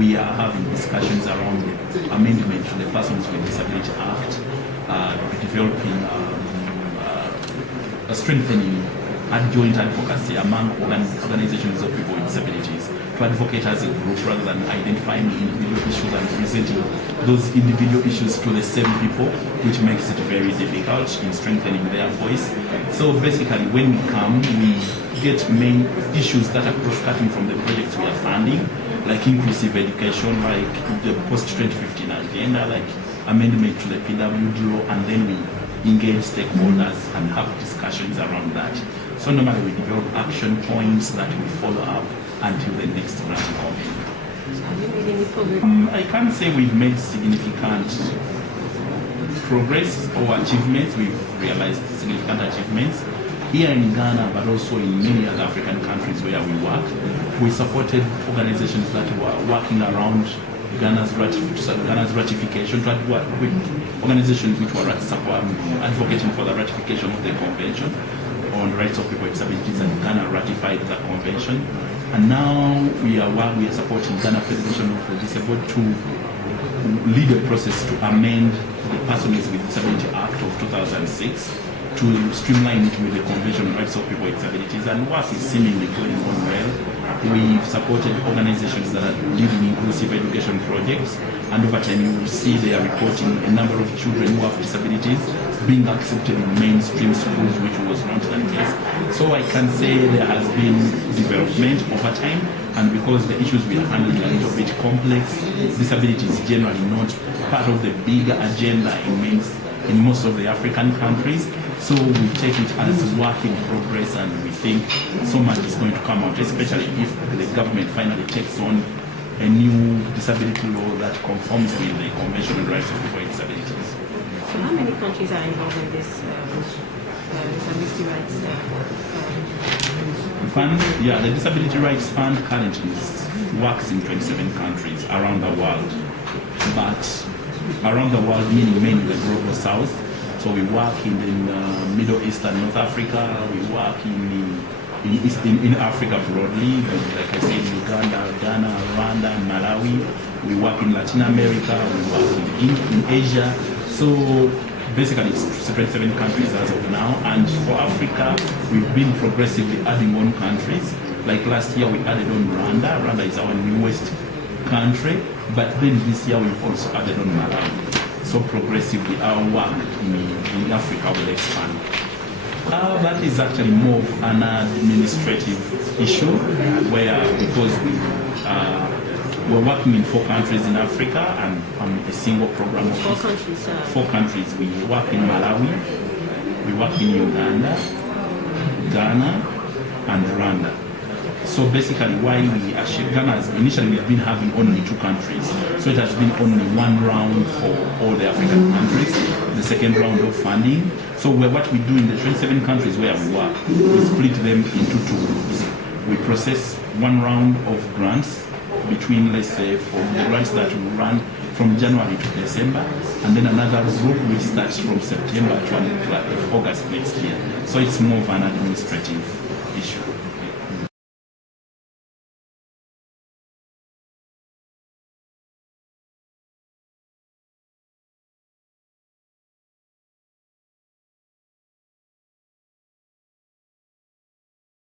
we are having discussions around the amendment to the Persons with Disability Act, developing strengthening joint advocacy among organizations of people with disabilities to advocate as a group rather than identifying individual issues and presenting those individual issues to the same people, which makes it very difficult in strengthening their voice. So basically, when we come, we get main issues that are cross-cutting from the projects we are funding, like inclusive education, like the post-2015 agenda, like amendment to the PWD law, and then we engage stakeholders and have discussions around that. So normally we develop action points that we follow up until the next grant campaign. Have you made any progress? I can't say we've made significant progress or achievements. We've realized significant achievements here in Ghana, but also in many other African countries where we work. We supported organizations that were working around Ghana's ratification, with organizations which were advocating for the ratification of the Convention on Rights of People with Disabilities, and Ghana ratified the Convention. And now we are supporting Ghana Federation of the Disabled to lead a process to amend the Persons with Disability Act of 2006 to streamline it with the Convention on Rights of People with Disabilities, and work is seemingly going on well. We've supported organizations that are leading inclusive education projects, and over time you will see they are reporting a number of children who have disabilities being accepted in mainstream schools, which was not the case. So I can say there has been development over time, and because the issues we are handling are a little bit complex, disability is generally not part of the bigger agenda in most of the African countries. So we take it as work in progress, and we think so much is going to come out, especially if the government finally takes on a new disability law that conforms with the Convention on Rights of People with Disabilities. So how many countries are involved in this disability rights fund? Yeah, the Disability Rights Fund currently works in 27 countries around the world. But around the world, meaning mainly the global south. So we work in Middle East and North Africa. We work in Africa broadly, like I said, Uganda, Ghana, Rwanda, Malawi. We work in Latin America. We work in Asia. So basically, it's 27 countries as of now. And for Africa, we've been progressively adding on countries. Like last year, we added on Rwanda. Rwanda is our newest country. But then this year, we've also added on Malawi. So progressively, our work in Africa will expand. That is actually more of an administrative issue, where because we're working in 4 countries in Africa and on a single program of 4 countries. 4 countries. We work in Malawi, we work in Uganda, Ghana, and Rwanda. So basically, why we actually, Ghana, initially we've been having only 2 countries. So it has been only 1 round for all the African countries, the second round of funding. So what we do in the 27 countries where we work, we split them into 2 groups. We process 1 round of grants between, let's say, for the grants that will run from January to December, and then another group will start from September to August next year. So it's more of an administrative issue.